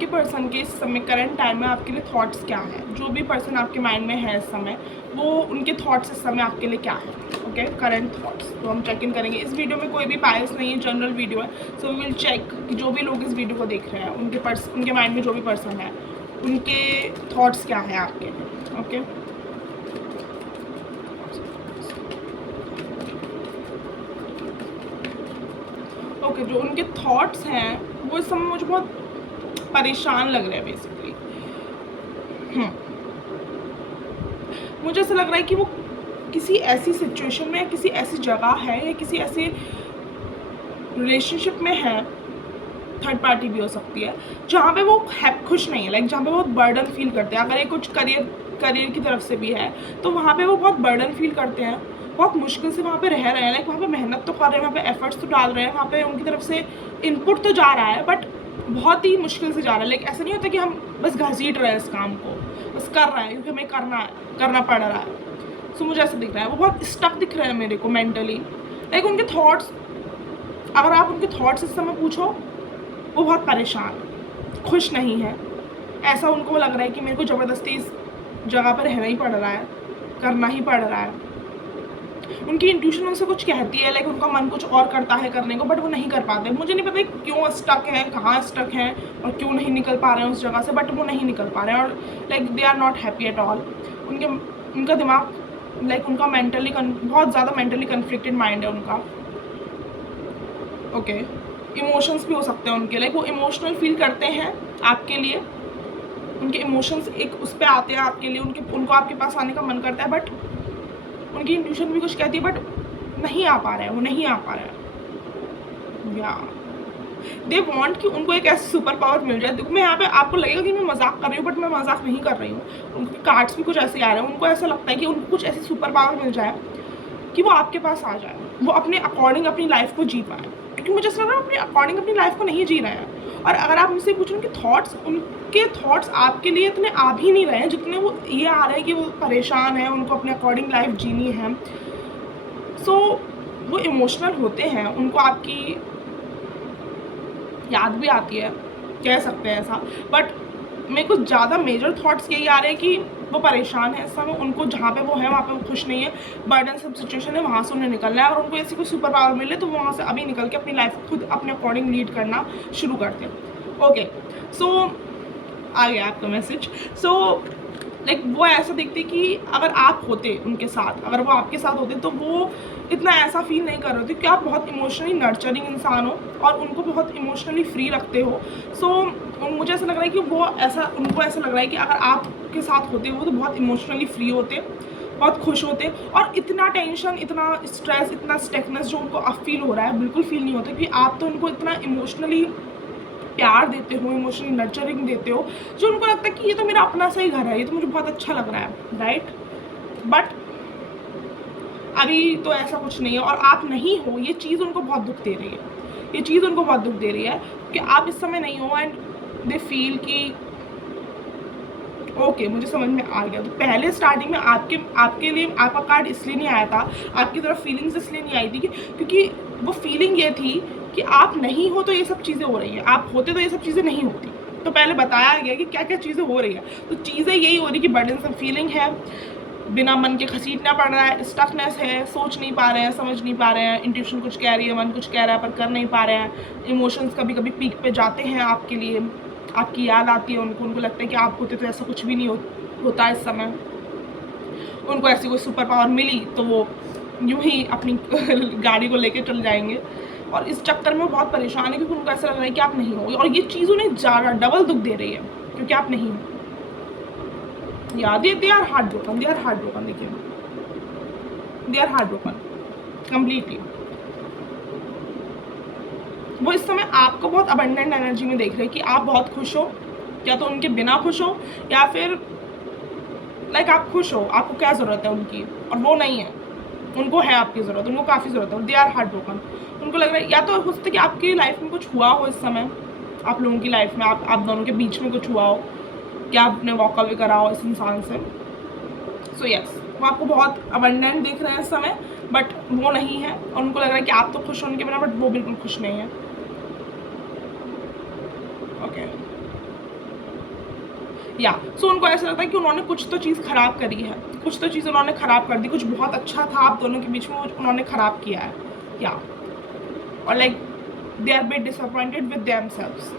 आपके पर्सन के इस समय करंट टाइम में आपके लिए थॉट्स क्या हैं, जो भी पर्सन आपके माइंड में है इस समय, वो उनके थॉट्स इस समय आपके लिए क्या है। ओके, करंट थॉट्स तो हम चेक इन करेंगे। इस वीडियो में कोई भी बायस नहीं है, जनरल वीडियो है। सो वी विल चेक कि जो भी लोग इस वीडियो को देख रहे हैं उनके माइंड में जो भी पर्सन है उनके थॉट्स क्या है आपके लिए। ओके, ओके, जो उनके थॉट्स हैं वो इस समय मुझे बहुत परेशान लग रहे हैं बेसिकली। मुझे ऐसा लग रहा है कि वो किसी ऐसी सिचुएशन में, किसी ऐसी जगह है या किसी ऐसे रिलेशनशिप में है, थर्ड पार्टी भी हो सकती है, जहाँ पे वो खुश नहीं है, लाइक जहाँ पे बहुत बर्डन फील करते हैं। अगर ये कुछ करियर की तरफ से भी है तो वहाँ पे वो बहुत बर्डन फील करते हैं, बहुत मुश्किल से वहाँ पे रह रहे हैं। लाइक वहाँ पे मेहनत तो कर रहे हैं, वहाँ पे एफर्ट्स तो डाल रहे हैं, वहाँ पे उनकी तरफ से इनपुट तो जा रहा है, बट बहुत ही मुश्किल से जा रहा है। लाइक ऐसा नहीं होता कि हम बस घसीट रहे हैं इस काम को, बस कर रहे हैं क्योंकि हमें करना पड़ रहा है। सो मुझे ऐसा दिख रहा है, वो बहुत स्टक दिख रहे हैं मेरे को मेंटली। लाइक उनके थॉट्स, अगर आप उनके थॉट्स इस समय पूछो, वो बहुत परेशान, खुश नहीं है। ऐसा उनको लग रहा है कि मेरे को ज़बरदस्ती इस जगह पर रहना ही पड़ रहा है, करना ही पड़ रहा है। उनकी इंट्यूशन उनसे कुछ कहती है, लाइक उनका मन कुछ और करता है करने को, बट वो नहीं कर पाते। मुझे नहीं पता क्यों स्टक है, कहाँ स्टक हैं और क्यों नहीं निकल पा रहे हैं उस जगह से, बट वो नहीं निकल पा रहे हैं। और like they are not happy at all. उनका दिमाग, लाइक उनका मेंटली बहुत ज़्यादा मेंटली कन्फ्लिक्टेड माइंड है उनका। ओके, इमोशंस भी हो सकते हैं उनके, लाइक वो इमोशनल फील करते हैं आपके लिए, उनके इमोशंस एक उस पर आते हैं आपके लिए, उनको आपके पास आने का मन करता है, बट उनकी इंट्यूशन भी कुछ कहती है, बट नहीं आ पा रहा है, वो नहीं आ पा रहा है। या दे वांट कि उनको एक ऐसा सुपर पावर मिल जाए। देखो, मैं यहाँ पे आपको लगेगा कि मैं मजाक कर रही हूँ, बट मैं मजाक नहीं कर रही हूँ। उनके कार्ड्स भी कुछ ऐसे आ रहे हैं, उनको ऐसा लगता है कि उनको कुछ ऐसी सुपर पावर मिल जाए कि वो आपके पास आ जाए, वो अपने अकॉर्डिंग अपनी लाइफ को जी पाए। क्योंकि मुझे ऐसा लग रहा है अपने अकॉर्डिंग अपनी लाइफ को नहीं जी रहे हैं। और अगर आप मुझसे पूछें कि उनके थॉट्स आपके लिए इतने आ भी नहीं रहे हैं जितने वो ये आ रहे हैं कि वो परेशान है, उनको अपने अकॉर्डिंग लाइफ जीनी है। सो वो इमोशनल होते हैं, उनको आपकी याद भी आती है, कह सकते हैं ऐसा। बट मेरे को ज़्यादा मेजर थॉट्स यही आ रहे हैं कि वो परेशान है इस समय, उनको जहाँ पे वो है वहाँ पे वो खुश नहीं है, बर्डन सब सिचुएशन है, वहाँ से उन्हें निकलना है। और उनको ऐसी कोई सुपर पावर मिले तो वो वहाँ से अभी निकल के अपनी लाइफ को खुद अपने अकॉर्डिंग लीड करना शुरू करते हैं। ओके, सो आ गया आपका मैसेज। सो लाइक वो ऐसा देखते कि अगर आप होते उनके साथ, अगर वो आपके साथ होते तो वो इतना ऐसा फील नहीं कर रहे थे, क्योंकि आप बहुत इमोशनली नर्चरिंग इंसान हो और उनको बहुत इमोशनली फ्री रखते हो। सो मुझे ऐसा लग रहा है कि उनको ऐसा लग रहा है कि अगर आपके साथ होते वो तो बहुत इमोशनली फ्री होते, बहुत खुश होते, और इतना टेंशन, इतना स्ट्रेस, इतना स्टेकनेस जो उनको अब फील हो रहा है बिल्कुल फील नहीं होता, क्योंकि आप तो उनको इतना इमोशनली प्यार देते हो, इमोशनली नर्चरिंग देते हो, जो उनको लगता है कि ये तो मेरा अपना सा ही घर है, ये तो मुझे बहुत अच्छा लग रहा है, राइट। बट अभी तो ऐसा कुछ नहीं है, और आप नहीं हो, ये चीज़ उनको बहुत दुख दे रही है, ये चीज़ उनको बहुत दुख दे रही है कि आप इस समय नहीं हो। एंड दे फील कि ओके, मुझे समझ में आ गया। तो पहले स्टार्टिंग में आपके लिए आपका कार्ड इसलिए नहीं आया था, आपकी तरफ फीलिंग्स इसलिए नहीं आई थी क्योंकि वो फीलिंग ये थी कि आप नहीं हो तो ये सब चीज़ें हो रही हैं, आप होते तो ये सब चीज़ें नहीं होती। तो पहले बताया गया कि क्या क्या चीज़ें हो रही है। तो चीज़ें यही हो रही कि बर्डनसम फीलिंग है, बिना मन के घसीटना पड़ रहा है, स्टकनेस है, सोच नहीं पा रहे हैं, समझ नहीं पा रहे हैं, इंट्यूशन कुछ कह रही है, मन कुछ कह रहा है पर कर नहीं पा रहे हैं। इमोशंस कभी कभी पीक पे जाते हैं आपके लिए, आपकी याद आती है उनको लगता है कि आप होते तो ऐसा कुछ भी नहीं होता इस समय। उनको ऐसी कोई सुपर पावर मिली तो वो यूं ही अपनी गाड़ी को लेके चल जाएंगे, और इस चक्कर में वो बहुत परेशान है क्योंकि उनको ऐसा लग रहा है कि आप नहीं हो, और ये चीज़ उन्हें ज़्यादा डबल दुख दे रही है क्योंकि आप नहीं हो। याद दे आर हार्ट ब्रोकन, देखिए they are heart broken completely. वो इस समय आपको बहुत अबंडेंट एनर्जी में देख रहे हैं कि आप बहुत खुश हो, या तो उनके बिना खुश हो, या फिर लाइक आप खुश हो, आपको क्या ज़रूरत है उनकी, और वो नहीं है, उनको है आपकी ज़रूरत, उनको काफ़ी ज़रूरत है। They are heart broken. उनको लग रहा है या तो हो सकता है कि आपकी लाइफ में कुछ हुआ हो इस समय, आप लोगों की लाइफ में आप दोनों के बीच में कुछ हुआ हो, कि आपने वॉक अवे करा हो इस इंसान से। सो यस, वो आपको बहुत अबंडेंट दिख रहे हैं इस समय, बट वो नहीं है, और उनको लग रहा है कि आप तो खुश होने के बिना, बट वो बिल्कुल खुश नहीं है। ओके, या सो उनको ऐसा लगता है कि उन्होंने कुछ तो चीज़ ख़राब करी है, कुछ तो चीज़ उन्होंने ख़राब कर दी, कुछ बहुत अच्छा था आप दोनों के बीच में, उन्होंने ख़राब किया है, या और like they are bit disappointed with themselves.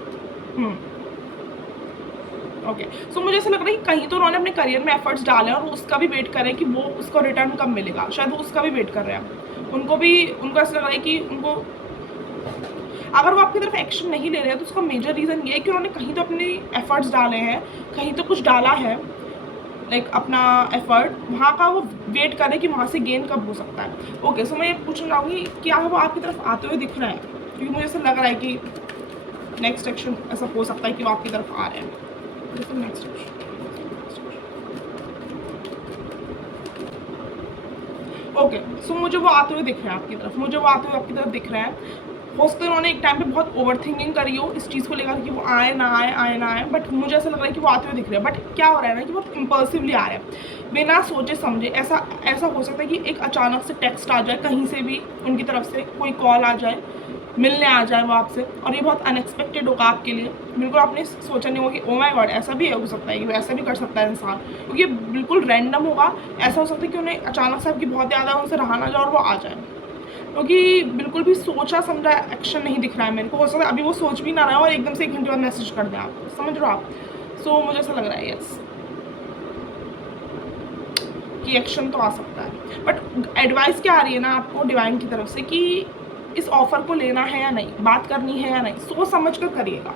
Okay, so मुझे ऐसा लग रहा है कि कहीं तो उन्होंने अपने करियर में एफर्ट्स डाले और उसका भी वेट कर रहे हैं कि वो उसको रिटर्न कब मिलेगा, शायद वो उसका भी वेट कर रहे हैं। उनको ऐसा लग रहा है कि उनको अगर वो आपकी तरफ एक्शन नहीं ले रहे हैं तो उसका मेजर रीज़न ये है कि उन्होंने कहीं तो अपने एफर्ट्स डाले हैं, कहीं तो कुछ डाला है, लाइक अपना एफर्ट, वहाँ का वो वेट कर रहे हैं कि वहाँ से गेन कब हो सकता है। ओके, सो मैं ये पूछना चाहूँगी क्या वो आपकी तरफ आते हुए दिख रहे हैं, क्योंकि मुझे ऐसा लग रहा है कि नेक्स्ट एक्शन ऐसा हो सकता है कि वो आपकी तरफ आ रहे हैं। नेक्स्ट एक्शन, ओके, सो मुझे वो आते हुए दिख रहे हैं आपकी तरफ, दिख रहे हैं। हो सकता है उन्होंने एक टाइम पे बहुत ओवर थिंकिंग करी हो इस चीज़ को लेकर कि वो आए ना आए, बट मुझे ऐसा लग रहा है कि वो आते हुए दिख रहे हैं। बट क्या हो रहा है ना कि बहुत इम्पल्सिवली आ रहे हैं, बिना सोचे समझे। ऐसा हो सकता है कि एक अचानक से टेक्स्ट आ जाए, कहीं से भी उनकी तरफ से कोई कॉल आ जाए, मिलने आ जाए वो आपसे, और ये बहुत अनएक्सपेक्टेड होगा आपके लिए, बिल्कुल आपने सोचा नहीं होगा कि ओ माय गॉड ऐसा भी हो सकता है, कि ऐसा भी कर सकता है इंसान, क्योंकि बिल्कुल रैंडम होगा। ऐसा हो सकता है कि उन्हें अचानक से आपकी बहुत ज़्यादा उनसे रहा ना जाए और वो आ जाए, क्योंकि बिल्कुल भी सोचा समझा एक्शन नहीं दिख रहा है मेरे को। हो सकता है अभी वो सोच भी ना रहा है और एकदम से 1 घंटे बाद मैसेज कर दें आप, समझ रहे हो आप। सो मुझे ऐसा लग रहा है यस कि एक्शन तो आ सकता है, बट एडवाइस क्या आ रही है ना आपको डिवाइन की तरफ से कि इस ऑफर को लेना है या नहीं, बात करनी है या नहीं, सोच समझ कर करिएगा।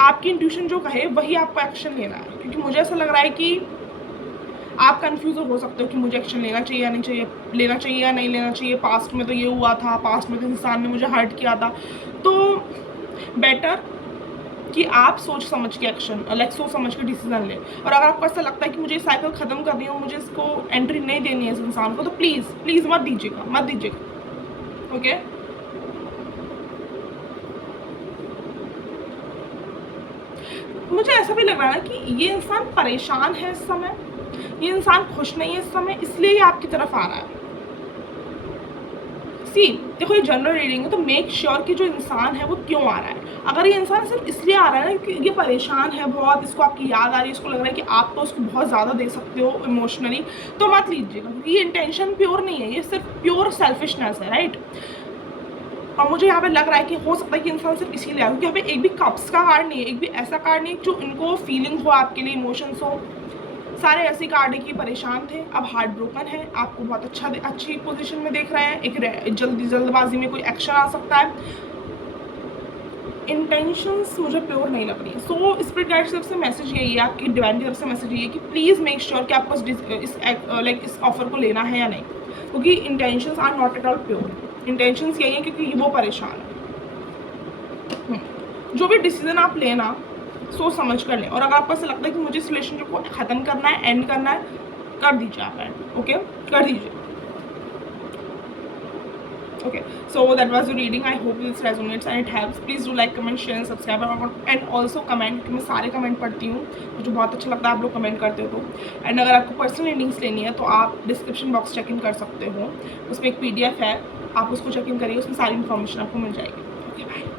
आपकी इंट्यूशन जो कहे वही आपको एक्शन लेना है, क्योंकि मुझे ऐसा लग रहा है कि आप कंफ्यूज हो सकते हो कि मुझे एक्शन लेना चाहिए या नहीं चाहिए, लेना चाहिए या नहीं लेना चाहिए। पास्ट में तो ये हुआ था, पास्ट में तो इंसान ने मुझे हर्ट किया था, तो बेटर कि आप सोच समझ के एक्शन, लाइक सोच समझ के डिसीजन लें। और अगर आपको ऐसा लगता है कि मुझे साइकिल ख़त्म करनी है, मुझे इसको एंट्री नहीं देनी है इस इंसान को, तो प्लीज़ मत दीजिएगा। ओके, मुझे ऐसा भी लग रहा है ना कि ये इंसान परेशान है इस समय, ये इंसान खुश नहीं है इस समय, इसलिए ये आपकी तरफ आ रहा है। देखो ये जनरल रीडिंग है, तो मेक श्योर कि जो इंसान है वो क्यों आ रहा है। अगर ये इंसान सिर्फ इसलिए आ रहा है ना क्योंकि ये परेशान है बहुत, इसको आपकी याद आ रही है, इसको लग रहा है कि आप तो उसको बहुत ज़्यादा दे सकते हो इमोशनली, तो मत लीजिएगा, क्योंकि ये इंटेंशन प्योर नहीं है, ये सिर्फ प्योर सेल्फिशनेस है, राइट। और मुझे यहाँ पे लग रहा है कि हो सकता है कि इंसान सिर्फ इसीलिए आए, क्योंकि यहाँ पे एक भी कप्स का कार्ड नहीं है, एक भी ऐसा कार्ड नहीं जो इनको फीलिंग हो आपके लिए, इमोशंस हो। सारे ऐसे कार्ड है कि परेशान थे, अब हार्ट ब्रोकन है, आपको बहुत अच्छी पोजीशन में देख रहे हैं, एक जल्दबाजी में कोई एक्शन आ सकता है। इंटेंशंस मुझे प्योर नहीं लग रही है। सो स्पिरिट गाइड की तरफ से मैसेज यही है, आपकी डिवाइन की तरफ से मैसेज यही है कि प्लीज़ मेक श्योर कि आपको इस ऑफर को लेना है या नहीं, क्योंकि intentions are not at all pure. Intentions यही है क्योंकि वो परेशान है। जो भी डिसीजन आप लेना सोच समझ कर लें, और अगर आपको ऐसा लगता है कि मुझे इस रिलेशनशिप को ख़त्म करना है, एंड करना है, कर दीजिए आप एंड। ओके, कर दीजिए। Okay, so that was the reading. I hope this resonates and it helps. Please do like, comment, share, subscribe and also comment, क्योंकि मैं सारे कमेंट पढ़ती हूँ, मुझे बहुत अच्छा लगता है आप लोग कमेंट करते हो तो। एंड अगर आपको पर्सनल रीडिंग्स लेनी है तो आप डिस्क्रिप्शन बॉक्स चेक इन कर सकते हो, उसमें एक PDF है, आप उसको चेक इन करिए, उसमें सारी इन्फॉर्मेशन आपको मिल जाएगी। Okay, bye.